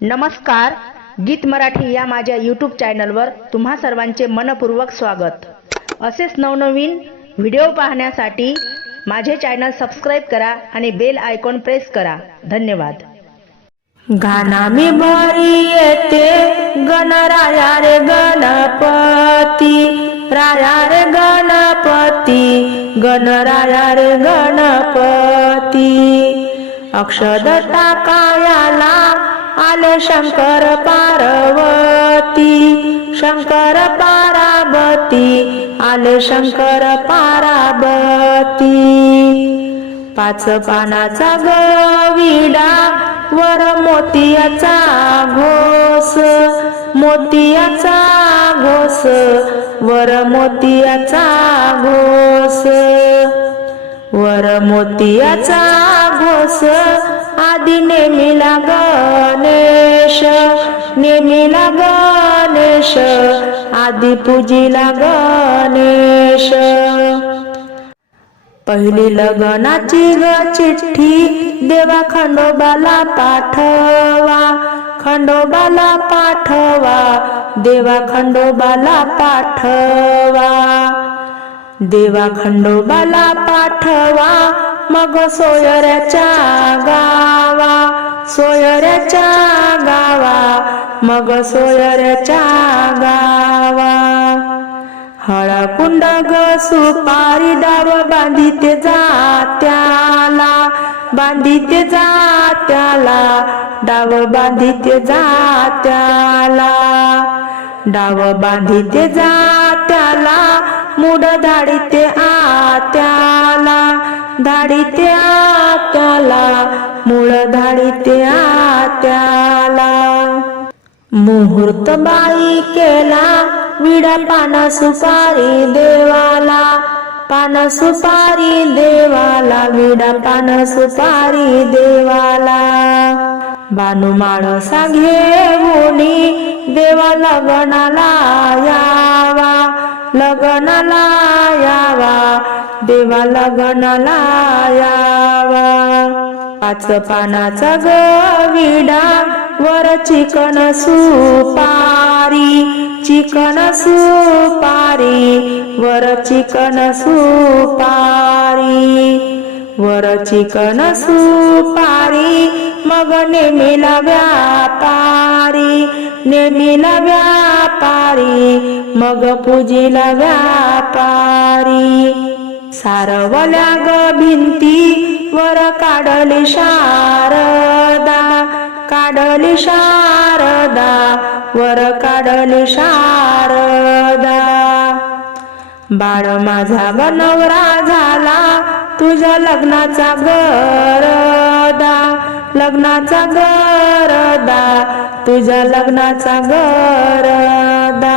नमस्कार गीत मराठी या माझ्या यूट्यूब चॅनलवर तुम्हा सर्वांचे मनपूर्वक स्वागत. असेच नवनवीन व्हिडिओ पाहण्यासाठी माझे चॅनल सबस्क्राईब करा आणि बेल आयकॉन प्रेस करा. धन्यवाद. गाना मी भरी येते गणराया रे गणपती. राया रे गणपती गणराया रे गणपती. अक्षद टाकायाला आले शंकर पार्वती शंकर पारावती आले शंकर पार्वती. पाच पानाचा गविडा वर मोतियाचा घोस मोतियाचा घोस वर मोतियाचा घोस वर मोतियाचा घोस आधी नेमिला गणेश नेमिला गणेश आधी पूजिला गणेश पहिली लग्नाची ग चिठ्ठी देवा खंडोबाला पाठवा खंडोबाला पाठवा देवा खंडोबाला पाठवा. देवा खंडोबाला पाठवा मग सोयऱ्याच्या सोयऱ्याच्या गावा मग सोयऱ्याच्या गावा. हळकुंड ग सुपारी डाव बांधिते जात्याला बांधिते जात्याला डाव बांधिते जात्याला. डाव बांधिते जात्याला मुड धाडिते आत्याला. धाडिते आत्याला मुळ धाडिते त्याला. मुहूर्त बाई केला विडा पाना सुपारी देवाला. पाना सुपारी देवाला विडा पान सुपारी देवाला. बानू माणसा घेऊनी देवा लग्नाला यावा. लग्नाला देवा गणाला यावा. पाच पानाचा गविडा वर चिकन सुपारी चिकन सुपारी वर चिकन सुपारी वर चिकन सुपारी मग नेमिला व्यापारी नेमिला व्यापारी मग पूजिला व्यापारी सारवल्या ग भिंती. वर काढली शारदा. काढली शारदा. वर काढली शारदा. बाळ माझा बनवरा झाला. तुझ्या लग्नाचा गरदा. लग्नाचा गरदा. तुझ्या लग्नाचा गरदा.